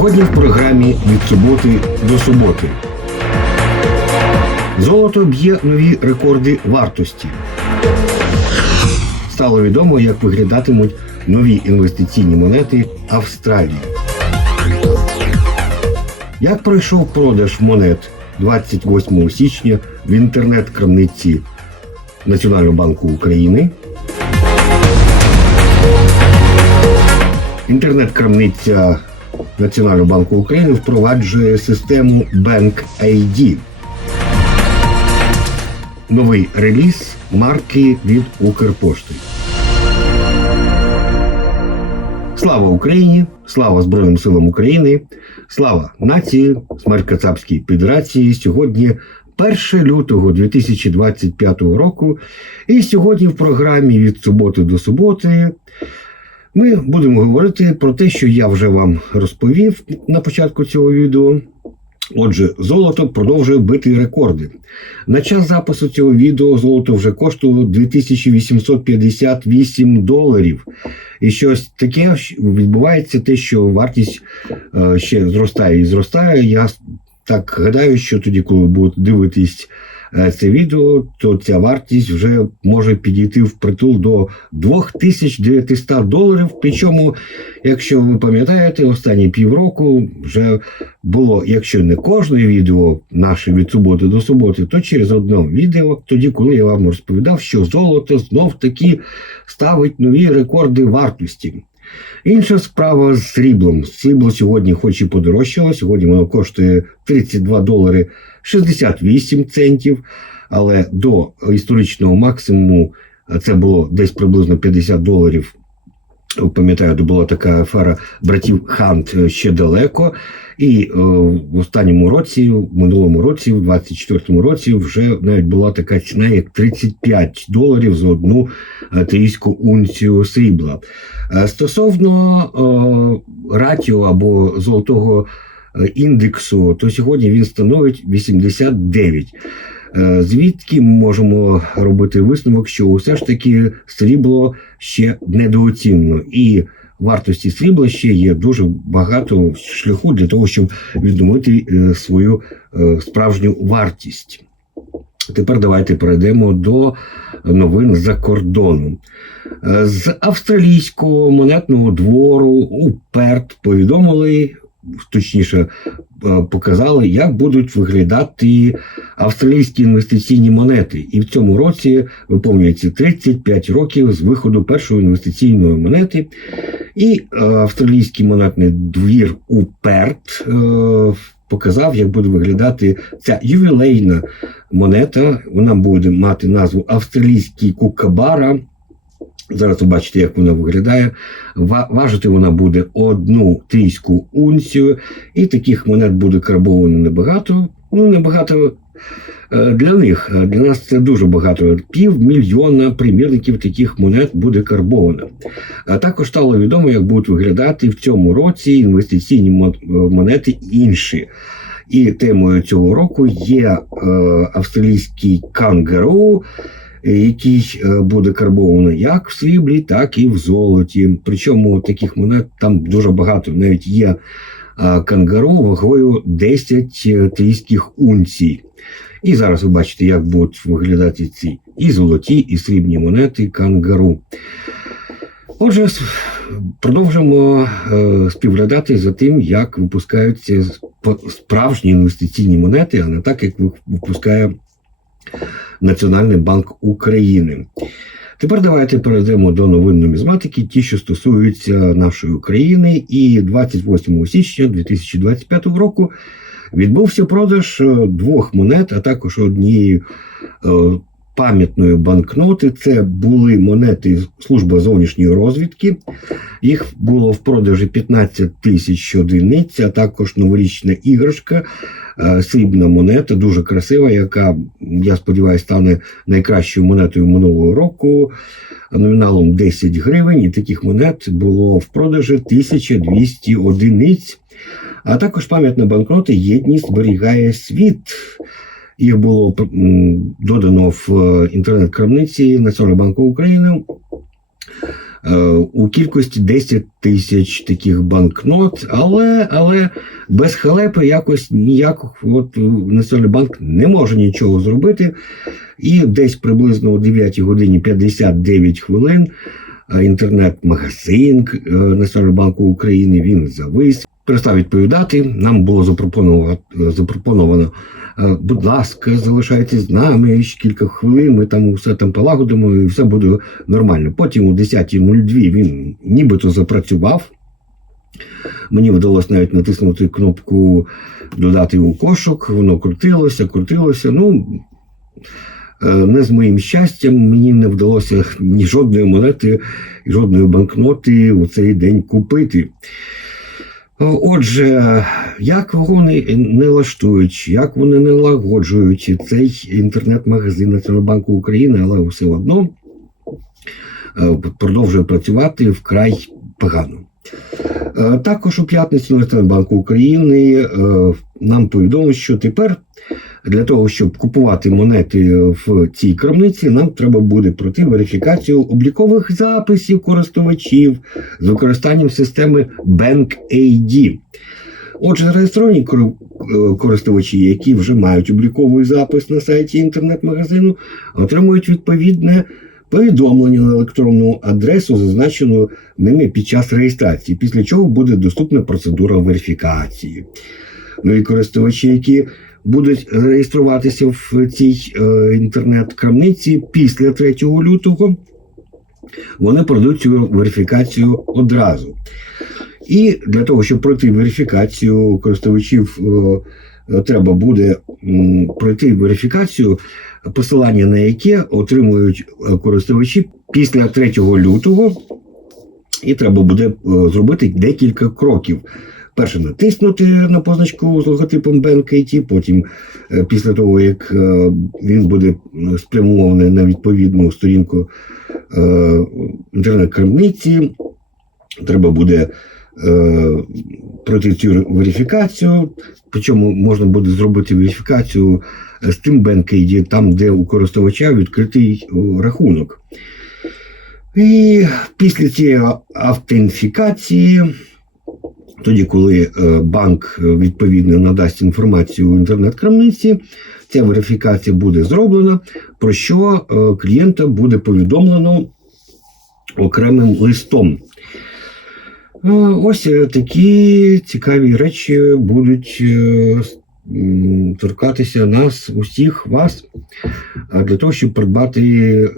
Сьогодні в програмі від суботи до суботи. Золото б'є нові рекорди вартості. Стало відомо, як виглядатимуть нові інвестиційні монети Австралії. Як пройшов продаж монет 28 січня в інтернет-крамниці Національного банку України? Інтернет-крамниця Національного банку України впроваджує систему Bank ID. Новий реліз марки від Укрпошти. Слава Україні! Слава Збройним силам України! Слава нації! Смерть Кацапській Федерації! Сьогодні 1 лютого 2025 року. І сьогодні в програмі від суботи до суботи ми будемо говорити про те, що я вже вам розповів на початку цього відео. Отже, золото продовжує бити рекорди. На час запису цього відео золото вже коштувало 2858 доларів. І щось таке відбувається, те, що вартість е, ще зростає і зростає. Я так гадаю, що тоді, коли будете дивитись це відео, то ця вартість вже може підійти в притул до 2900 доларів. Причому, якщо ви пам'ятаєте, останні півроку вже було, якщо не кожне відео наше від суботи до суботи, то через одне відео, тоді, коли я вам розповідав, що золото знов таки ставить нові рекорди вартості. Інша справа з сріблом. Срібло сьогодні, хоч і подорожчало, сьогодні воно коштує 32 долари 68 центів, але до історичного максимуму це було десь приблизно 50 доларів. Пам'ятаю, була така афера братів Хант ще далеко. І е, в останньому році, в минулому році, в 24-му році, вже навіть була така ціна, як 35 доларів за одну трійську унцію срібла. Е, стосовно е, ратіо або золотого індексу, то сьогодні він становить 89. Е, звідки ми можемо робити висновок, що усе ж таки срібло ще недооцінено, і вартості срібла ще є дуже багато шляху для того, щоб відновити е, свою е, справжню вартість. Тепер давайте перейдемо до новин за кордону. З австралійського монетного двору УПЕРТ повідомили точніше е, показали, як будуть виглядати австралійські інвестиційні монети. І в цьому році виповнюється 35 років з виходу першої інвестиційної монети. І е, австралійський монетний двір УПЕРТ е, показав, як буде виглядати ця ювілейна монета. Вона буде мати назву Австралійський Кукабара. Зараз ви бачите, як вона виглядає. Важити вона буде одну трійську унцію, і таких монет буде карбовано небагато. Ну, небагато е, для них. Для нас це дуже багато. Півмільйона примірників таких монет буде карбовано. Також стало відомо, як будуть виглядати в цьому році інвестиційні е, монети інші. І темою цього року є е, австралійський кангару який е, буде карбований як в сріблі, так і в золоті. Причому таких монет там дуже багато. Навіть є е, кангару вагою 10 е, трійських унцій. І зараз ви бачите, як будуть виглядати ці і золоті, і срібні монети кангару. Отже, продовжимо співглядати за тим, як випускаються справжні інвестиційні монети, а не так, як випускає Національний банк України. Тепер давайте перейдемо до новин нумізматики, ті, що стосуються нашої України. І 28 січня 2025 року відбувся продаж е, двох монет, а також однієї е, пам'ятної банкноти. Це були монети служби зовнішньої розвідки. Їх було в продажі 15 тисяч одиниць, а також новорічна іграшка. Е, срібна монета, дуже красива, яка, я сподіваюся, стане найкращою монетою минулого року. Номіналом 10 гривень, і таких монет було в продажі 1200 одиниць. А також пам'ятна банкноти єдність зберігає світ. Їх було додано в е, інтернет-крамниці Національного банку України. е, у кількості 10 тисяч таких банкнот, але, але без халепи якось ніяк от, Національний банк не може нічого зробити. І десь приблизно о 9 годині 59 хвилин е, інтернет-магазин е, Національного банку України він завис. Перестав відповідати. Нам було запропоновано, запропоновано е, будь ласка, залишайтесь з нами ще кілька хвилин. Ми там все там полагодимо і все буде нормально. Потім о 10.02 він нібито запрацював. Мені вдалося навіть натиснути кнопку додати у кошик, воно крутилося, крутилося. Ну, е, не з моїм щастям, мені не вдалося ні жодної монети, жодної банкноти у цей день купити. Отже, як вони не лаштують, як вони не лагоджують цей інтернет-магазин Національного банку України, але все одно е, продовжує працювати вкрай погано. Е, Також у п'ятницю Національного банку України е, нам повідомили, що тепер для того, щоб купувати монети в цій крамниці, нам треба буде пройти верифікацію облікових записів користувачів з використанням системи BankAD. Отже, зареєстровані е, користувачі, які вже мають обліковий запис на сайті інтернет-магазину, отримують відповідне повідомлення на електронну адресу, зазначену ними під час реєстрації, після чого буде доступна процедура верифікації. Нові користувачі, які будуть реєструватися в цій е, інтернет-крамниці після 3 лютого, вони пройдуть цю верифікацію одразу. І для того, щоб пройти верифікацію користувачів, е, треба буде пройти верифікацію, посилання на яке отримують е, користувачі після 3 лютого, і треба буде зробити декілька кроків. Перше натиснути на позначку з логотипом BankIT, потім, е, після того, як е, він буде спрямований на відповідну сторінку е, інтернет-крамниці, треба буде пройти цю верифікацію. Причому можна буде зробити верифікацію з тим BankID, там, де у користувача відкритий рахунок. І після цієї автентифікації, тоді, коли е, банк е, відповідно надасть інформацію у інтернет-крамниці, ця верифікація буде зроблена, про що е, клієнта буде повідомлено окремим листом. Ось такі цікаві речі будуть торкатися нас, усіх вас, для того, щоб придбати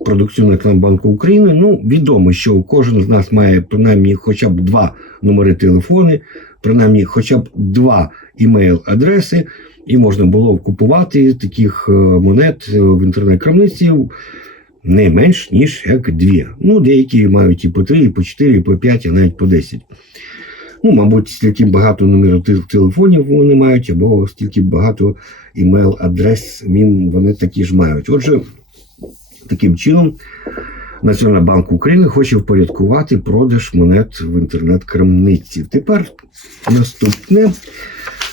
е, продукцію банку України. Ну, відомо, що кожен з нас має принаймні хоча б два номери телефони, принаймні хоча б два імейл-адреси, і можна було купувати таких е, монет е, в інтернет-крамниці не менш, ніж як дві. Ну, деякі мають і по три, і по чотири, і по п'ять, а навіть по десять. Ну, мабуть, стільки багато номерів телефонів вони мають, або стільки багато імейл-адрес він, вони такі ж мають. Отже, таким чином, Національний банк України хоче впорядкувати продаж монет в інтернет-крамниці. Тепер наступне.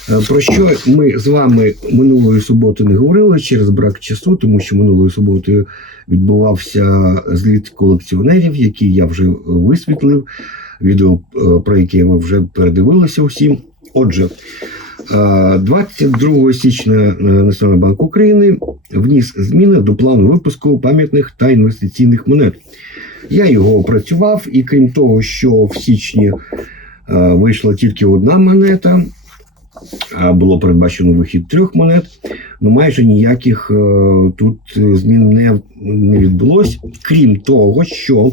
Е, Про що ми з вами минулої суботи не говорили через брак часу, тому що минулої суботи відбувався зліт колекціонерів, який я вже висвітлив. Відео, е, про яке ви вже передивилися усі. Отже, е, 22 січня е, Національний банк України вніс зміни до плану випуску пам'ятних та інвестиційних монет. Я його опрацював, і крім того, що в січні е, вийшла тільки одна монета, було передбачено вихід трьох монет. Ну, майже ніяких е, тут е, змін не, не відбулось, крім того, що е,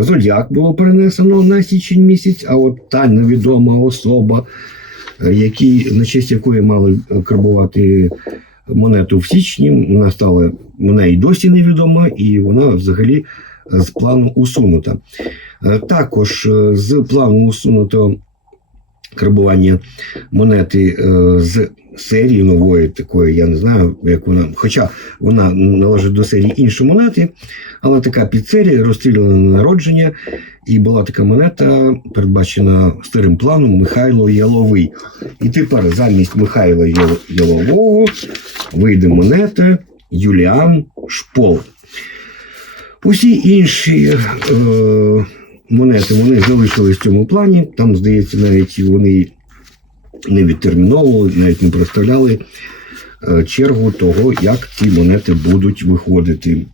Зодіак було перенесено на січень місяць, а от та невідома особа, е, які, на честь якої мали е, карбувати монету в січні, вона стала вона і досі невідома, і вона взагалі е, з плану усунута. Е, Також е, з плану усунуто карбування монети е, з серії нової, такої, я не знаю, як вона, хоча вона належить до серії інші монети, але така підсерія розстріляна на народження, і була така монета, передбачена старим планом Михайло Яловий. І тепер замість Михайла Ялового вийде монета Юліан Шпол. Усі інші е, монети вони залишились в цьому плані. Там, здається, навіть вони не відтерміновували, навіть не представляли е, чергу того, як ці монети будуть виходити.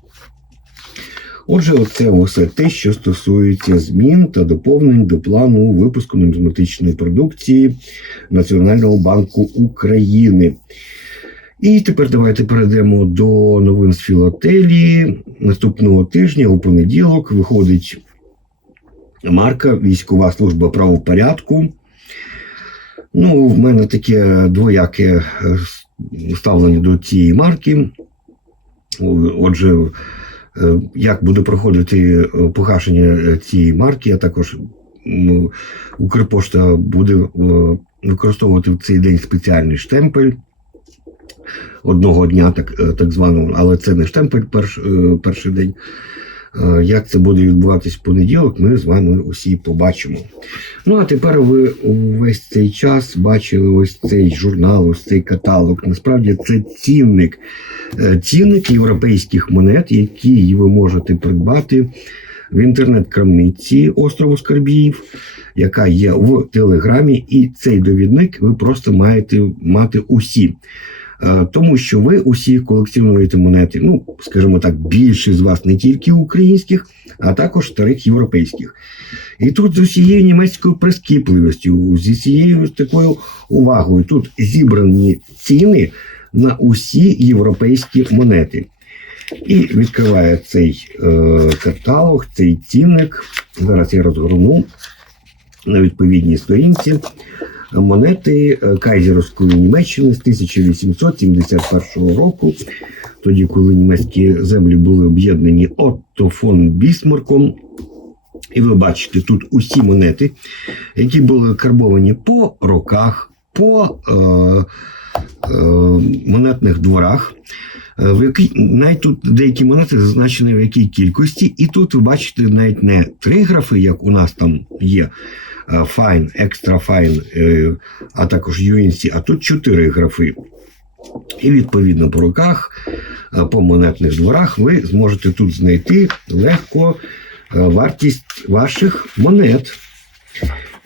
Отже, оце все те, що стосується змін та доповнень до плану випуску нумізматичної продукції Національного банку України. І тепер давайте перейдемо до новин з філателії. Наступного тижня у понеділок виходить марка Військова служба правопорядку. Ну, в мене таке двояке е, ставлення до цієї марки. Отже, е, як буде проходити е, погашення цієї марки, а також Укрпошта буде використовувати в цей день спеціальний штемпель одного дня, так, так званого, але це не штемпель перш, перший день. Е, Як це буде відбуватись в понеділок, ми з вами усі побачимо. Ну, а тепер ви увесь цей час бачили ось цей журнал, ось цей каталог. Насправді це цінник, е, цінник європейських монет, які ви можете придбати в інтернет-крамниці острову Скарбіїв, яка є в Телеграмі, і цей довідник ви просто маєте мати усі. Е, Тому що ви усі колекціонуєте монети, ну, скажімо так, більше з вас не тільки українських, а також старих європейських. І тут з усією німецькою прискіпливістю, з усією такою увагою, тут зібрані ціни на усі європейські монети. І відкриває цей е, каталог, цей цінник. Зараз я розгорну на відповідній сторінці монети е, Кайзерівської Німеччини з 1871 року, тоді, коли німецькі землі були об'єднані Отто фон Бісмарком. І ви бачите тут усі монети, які були карбовані по роках, по е, е, монетних дворах. Е, В якій навіть тут деякі монети зазначені в якій кількості, і тут ви бачите навіть не три графи, як у нас там є Fine, Extra Fine, а також UNC, а тут чотири графи. І відповідно по руках, е, по монетних дворах ви зможете тут знайти легко е, вартість ваших монет.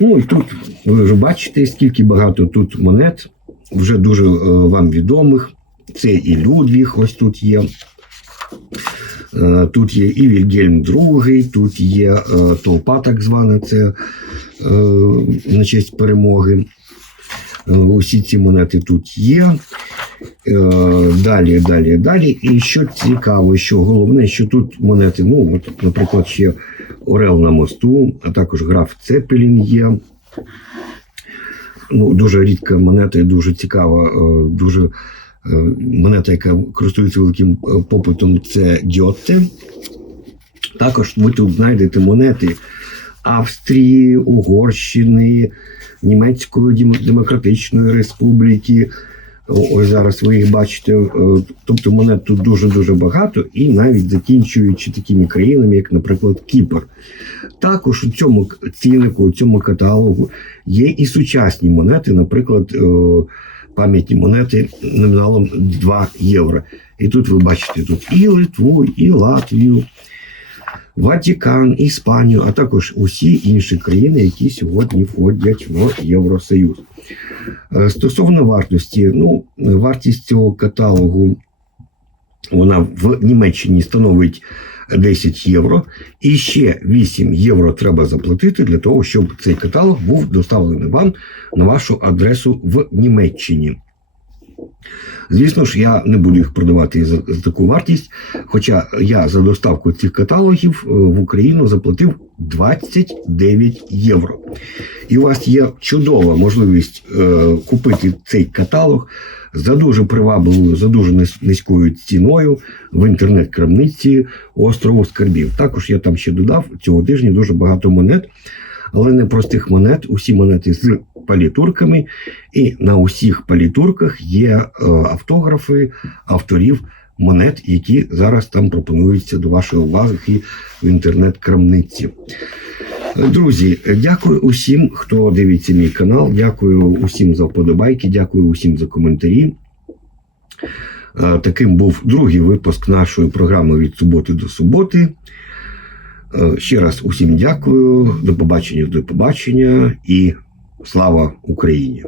Ну і тут ви вже бачите, скільки багато тут монет, вже дуже е, вам відомих. Це і Людвіг, ось тут є. Тут є і Вільгельм II, тут є толпа, так звана, це на честь перемоги. Е, Усі ці монети тут є. Е, Далі, далі, далі. І що цікаво, що головне, що тут монети, ну, наприклад, ще Орел на мосту, а також граф Цепелін є. Ну, дуже рідка монета дуже цікава, е, дуже е, монета, яка користується великим е, попитом, це Гьотте. Також ви тут знайдете монети Австрії, Угорщини, Німецької Демократичної Республіки. Ось зараз ви їх бачите. Е, Тобто монет тут дуже-дуже багато, і навіть закінчуючи такими країнами, як, наприклад, Кіпр. Також у цьому ціннику, у цьому каталогу є і сучасні монети, наприклад, е, пам'ятні монети номіналом 2 євро. І тут ви бачите тут і Литву, і Латвію, Ватикан, Іспанію, а також усі інші країни, які сьогодні входять в Євросоюз. Е, Стосовно вартості, ну, вартість цього каталогу вона в Німеччині становить 10 євро, і ще 8 євро треба заплатити для того, щоб цей каталог був доставлений вам на вашу адресу в Німеччині. Звісно ж, я не буду їх продавати за, за таку вартість. Хоча я за доставку цих каталогів е, в Україну заплатив 29 євро. І у вас є чудова можливість е, купити цей каталог за дуже привабливою, за дуже низькою ціною в інтернет-крамниці острову Скарбів. Також я там ще додав цього тижня дуже багато монет, але не простих монет, усі монети з палітурками. І на усіх палітурках є е, автографи авторів монет, які зараз там пропонуються до вашої уваги в інтернет-крамниці. Друзі, дякую усім, хто дивиться мій канал. Дякую усім за вподобайки, дякую усім за коментарі. Е, Таким був другий випуск нашої програми від суботи до суботи. Е, Ще раз усім дякую. До побачення, до побачення і слава Україні!